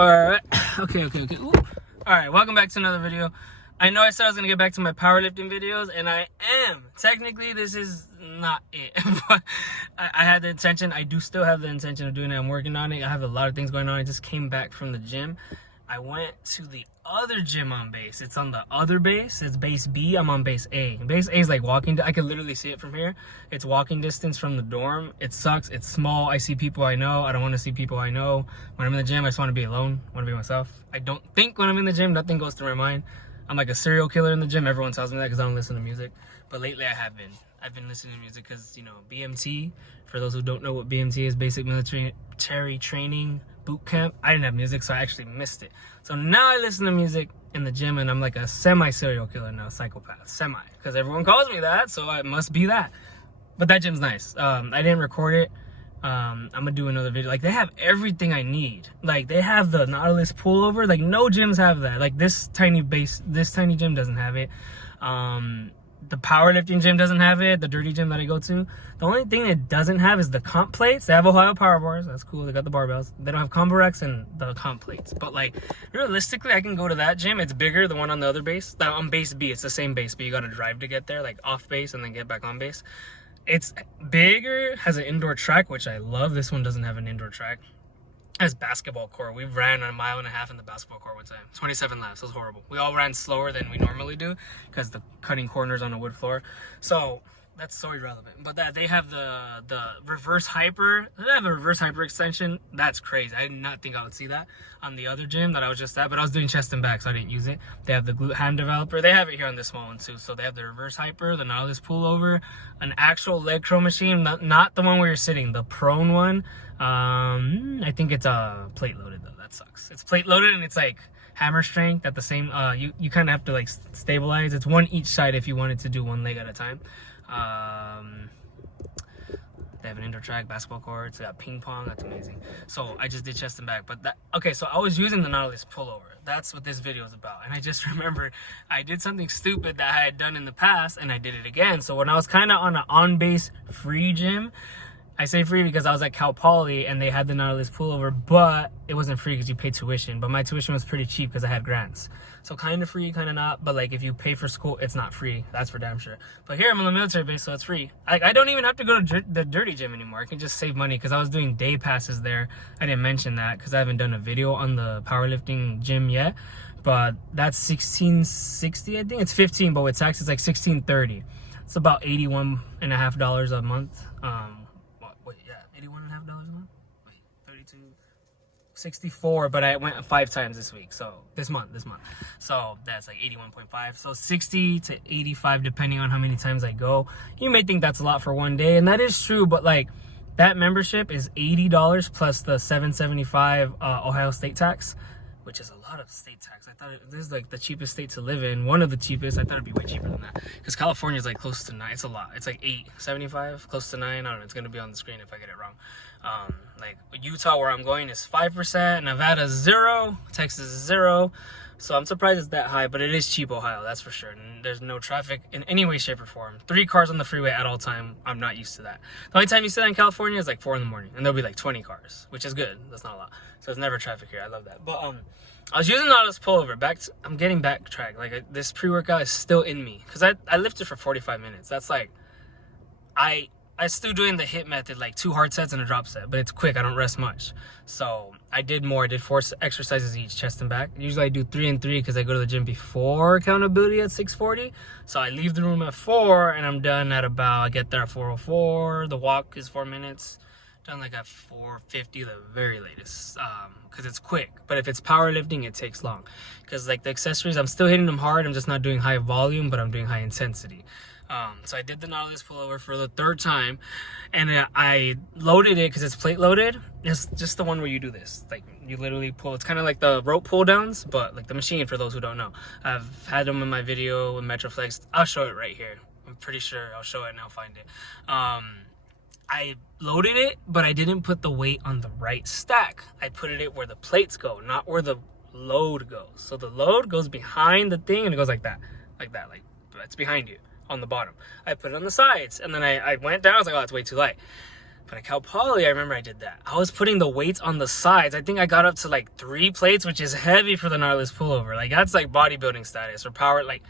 Alright, okay. Ooh. Alright, welcome back to another video. I know I said I was going to get back to my powerlifting videos, and I am. Technically, this is not it, but I had the intention. I do still have the intention of doing it. I'm working on it. I have a lot of things going on. I just came back from the gym. I went to the other gym on base. It's on the other base. It's base B. I'm on base A. Base A is like walking. I can literally see it from here. It's walking distance from the dorm. It sucks. It's small. I see people I know. I don't want to see people I know. When I'm in the gym, I just want to be alone. I want to be myself. I don't think when I'm in the gym, nothing goes through my mind. I'm like a serial killer in the gym. Everyone tells me that because I don't listen to music. But lately I have been. I've been listening to music because, you know, BMT, for those who don't know what BMT is, Basic Military Training Boot Camp. I didn't have music, so I actually missed it. So now I listen to music in the gym, and I'm like a semi-serial killer now, psychopath. Semi. Because everyone calls me that, so I must be that. But that gym's nice. I didn't record it. I'm gonna do another video. Like, they have everything I need. Like, they have the Nautilus pullover. Like, no gyms have that. Like, this tiny gym doesn't have it. The powerlifting gym doesn't have it. The dirty gym that I go to. The only thing it doesn't have is the comp plates. They have Ohio power bars. That's cool. They got the barbells. They don't have combo racks and the comp plates. But, like, realistically, I can go to that gym. It's bigger, the one on the other base. On base B, it's the same base, but you gotta drive to get there, like off base and then get back on base. It's bigger, has an indoor track, which I love. This one doesn't have an indoor track. It has basketball court. We ran a mile and a half in the basketball court one time. 27 laps. It was horrible. We all ran slower than we normally do because the cutting corners on a wood floor. So that's so irrelevant. But that they have the reverse hyper. They have a reverse hyper extension. That's crazy. I did not think I would see that on the other gym that I was just at. But I was doing chest and back, so I didn't use it. They have the glute ham developer. They have it here on this small one too. So they have the reverse hyper, the Nautilus pullover, an actual leg curl machine, not the one where you're sitting, the prone one. I think it's plate loaded though. That sucks. It's plate loaded and it's like hammer strength at the same. You kind of have to like stabilize. It's one each side if you wanted to do one leg at a time. They have an indoor track, basketball courts, they got ping pong. That's amazing. So I just did chest and back. But okay, so I was using the Nautilus pullover. That's what this video is about. And I just remembered I did something stupid that I had done in the past, and I did it again. So when I was kind of on an on-base free gym, I say free because I was at Cal Poly and they had the Nautilus pullover, but it wasn't free because you pay tuition. But my tuition was pretty cheap because I had grants. So kind of free, kind of not. But like if you pay for school, it's not free. That's for damn sure. But here I'm on the military base, so it's free. I don't even have to go to the dirty gym anymore. I can just save money because I was doing day passes there. I didn't mention that because I haven't done a video on the powerlifting gym yet. But that's $16.60, I think. It's 15, but with tax, it's like $16.30. It's about $81.50 a month. $81.50 a month? Wait, 32, 64, but I went 5 times this week, so this month. So that's like 81.5. So 60 to 85 depending on how many times I go. You may think that's a lot for one day, and that is true, but like that membership is $80 plus the $7.75 Ohio state tax, which is a lot of state tax. I thought this is like the cheapest state to live in, one of the cheapest. I thought it'd be way cheaper than that because California is like close to 9. It's a lot. It's like $8.75, close to 9. I don't know. It's gonna be on the screen if I get it wrong. Like Utah, where I'm going, is 5%. Nevada 0. Texas 0. So I'm surprised it's that high, but it is cheap, Ohio. That's for sure. And there's no traffic in any way, shape, or form. 3 cars on the freeway at all time. I'm not used to that. The only time you see that in California is like 4 in the morning, and there'll be like 20 cars, which is good. That's not a lot. So there's never traffic here. I love that. But I was using Nautilus pullover. I'm getting backtracked. Like this pre-workout is still in me because I lifted for 45 minutes. That's like I still doing the HIIT method, like 2 hard sets and a drop set, but it's quick. I don't rest much. So I did more. I did 4 exercises each, chest and back. Usually I do 3 and 3 because I go to the gym before accountability at 6:40. So I leave the room at 4 and I'm done at about, I get there at 4:04. The walk is 4 minutes. Done like at 4:50 the very latest, because it's quick. But if it's powerlifting, it takes long because like the accessories, I'm still hitting them hard. I'm just not doing high volume, but I'm doing high intensity. So I did the Nautilus pullover for the 3rd time, and I loaded it because it's plate loaded. It's just the one where you do this, like you literally pull. It's kind of like the rope pull downs, but like the machine, for those who don't know. I've had them in my video with Metroflex. I'll show it right here. I'm pretty sure I'll show it and I'll find it. I loaded it, but I didn't put the weight on the right stack. I put it where the plates go, not where the load goes. So the load goes behind the thing and it goes like that, like it's behind you on the bottom. I put it on the sides, and then I went down. I was like, oh, it's way too light. But at Cal Poly, I remember I did that. I was putting the weights on the sides. I think I got up to like 3 plates, which is heavy for the gnarliest pullover. Like that's like bodybuilding status or power, like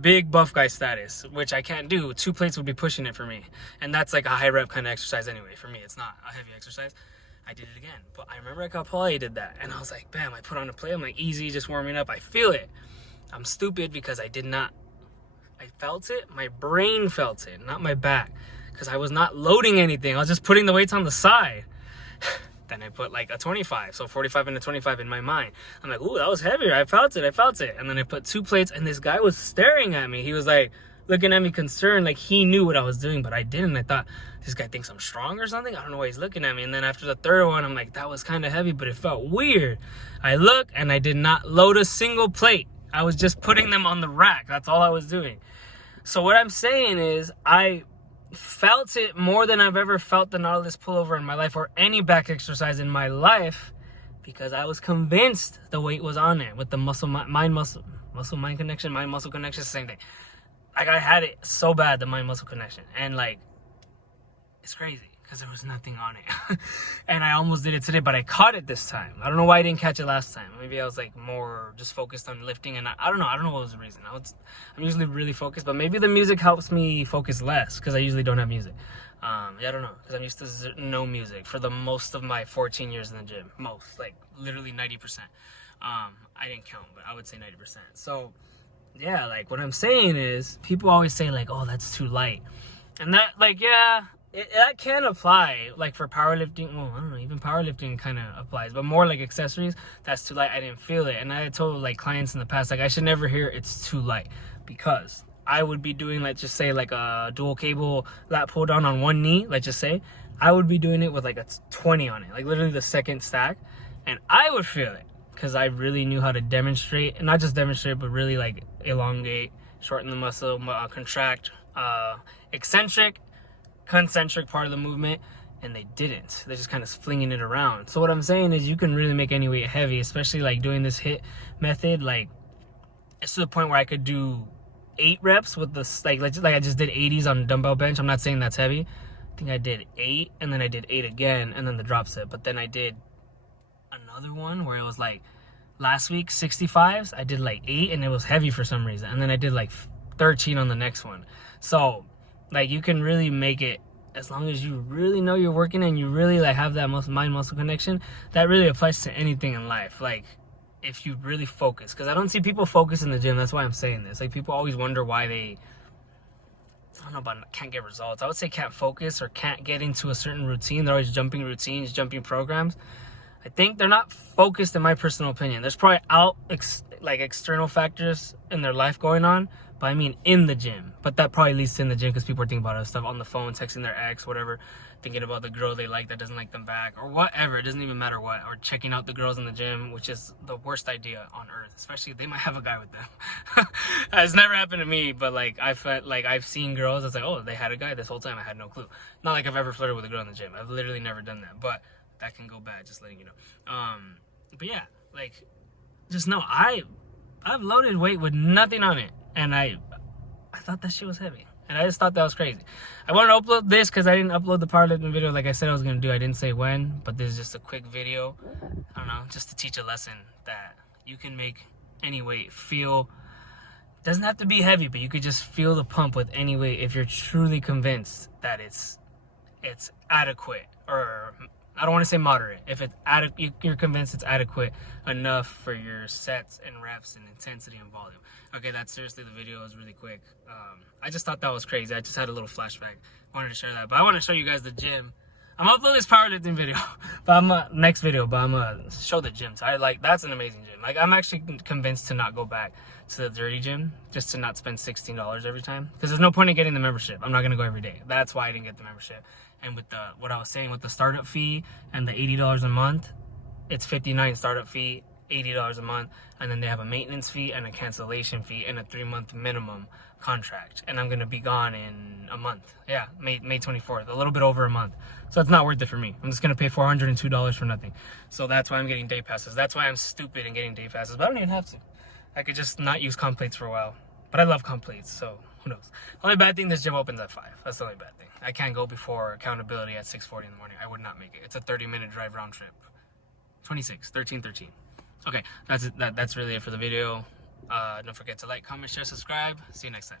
big buff guy status, which I can't do. 2 plates would be pushing it for me. And that's like a high rep kind of exercise anyway. For me, it's not a heavy exercise. I did it again. But I remember at Cal Poly I did that. And I was like, bam, I put on a plate. I'm like, easy, just warming up. I feel it. I'm stupid because I felt it. My brain felt it, not my back. Because I was not loading anything. I was just putting the weights on the side. Then I put like a 25. So 45 and a 25 in my mind. I'm like, ooh, that was heavier. I felt it. And then I put 2 plates and this guy was staring at me. He was like looking at me concerned, like he knew what I was doing, but I didn't. I thought, this guy thinks I'm strong or something? I don't know why he's looking at me. And then after the third one, I'm like, that was kind of heavy, but it felt weird. I look and I did not load a single plate. I was just putting them on the rack. That's all I was doing. So what I'm saying is I felt it more than I've ever felt the Nautilus pullover in my life or any back exercise in my life because I was convinced the weight was on it with the mind-muscle connection, same thing. Like I had it so bad, the mind-muscle connection, and like it's crazy because there was nothing on it. And I almost did it today, but I caught it this time. I don't know why I didn't catch it last time. Maybe I was like more just focused on lifting, and I don't know what was the reason. I'm usually really focused, but maybe the music helps me focus less because I usually don't have music. Yeah, I don't know, because I'm used to no music for the most of my 14 years in the gym. Most, like literally 90%. I didn't count, but I would say 90%. So yeah, like what I'm saying is people always say like, oh, that's too light. And that, like, yeah, that can apply, like for powerlifting. Well, I don't know, even powerlifting kind of applies, but more like accessories, that's too light. I didn't feel it. And I had told like clients in the past, like I should never hear it's too light, because I would be doing, like, just say like a dual cable lat pull down on one knee, let's just say. I would be doing it with like a 20 on it, like literally the second stack, and I would feel it because I really knew how to demonstrate, and not just demonstrate, but really like elongate, shorten the muscle, contract, eccentric, concentric part of the movement, and they didn't. They're just kind of flinging it around. So what I'm saying is you can really make any weight heavy, especially like doing this HIIT method. Like it's to the point where I could do 8 reps with this, like I just did 80s on a dumbbell bench. I'm not saying that's heavy. I think I did 8, and then I did 8 again, and then the drop set. But then I did another one where it was like last week 65s. I did like 8, and it was heavy for some reason. And then I did like 13 on the next one. So like you can really make it, as long as you really know you're working and you really like have that mind-muscle connection. That really applies to anything in life. Like if you really focus, because I don't see people focus in the gym. That's why I'm saying this. Like people always wonder why they, I don't know about can't get results. I would say can't focus or can't get into a certain routine. They're always jumping routines, jumping programs. I think they're not focused, in my personal opinion. There's probably external factors in their life going on, but I mean in the gym. But that probably leads to in the gym because people are thinking about other stuff on the phone, texting their ex, whatever, thinking about the girl they like that doesn't like them back, or whatever. It doesn't even matter what. Or checking out the girls in the gym, which is the worst idea on earth. Especially if they might have a guy with them. It's never happened to me, but like I felt like I've seen girls that's like, oh, they had a guy this whole time. I had no clue. Not like I've ever flirted with a girl in the gym. I've literally never done that, but that can go bad, just letting you know. But yeah, like just know I've loaded weight with nothing on it, and I thought that shit was heavy, and I just thought that was crazy. I wanted to upload this because I didn't upload the powerlifting video like I said I was gonna do. I didn't say when, but this is just a quick video. I don't know, just to teach a lesson that you can make any weight feel. Doesn't have to be heavy, but you could just feel the pump with any weight if you're truly convinced that it's adequate, or I don't want to say moderate. If it's you're convinced it's adequate enough for your sets and reps and intensity and volume. Okay, that's seriously the video. It was really quick. I just thought that was crazy. I just had a little flashback. Wanted to share that, but I want to show you guys the gym. I'm gonna upload this powerlifting video, but I'm gonna show the gym. So that's an amazing gym. Like I'm actually convinced to not go back to the dirty gym, just to not spend $16 every time, because there's no point in getting the membership. I'm not gonna go every day. That's why I didn't get the membership. And with what I was saying with the startup fee and the $80 a month, it's $59 startup fee, $80 a month, and then they have a maintenance fee and a cancellation fee and a 3-month minimum contract. And I'm gonna be gone in a month. Yeah, May 24th, a little bit over a month. So it's not worth it for me. I'm just gonna pay $402 for nothing. So that's why I'm getting day passes. That's why I'm stupid and getting day passes. But I don't even have to. I could just not use comp plates for a while. But I love completes, so who knows? Only bad thing, this gym opens at 5. That's the only bad thing. I can't go before accountability at 6:40 in the morning. I would not make it. It's a 30-minute drive round trip. 26, 13, 13. Okay, that's it. That's really it for the video. Don't forget to like, comment, share, subscribe. See you next time.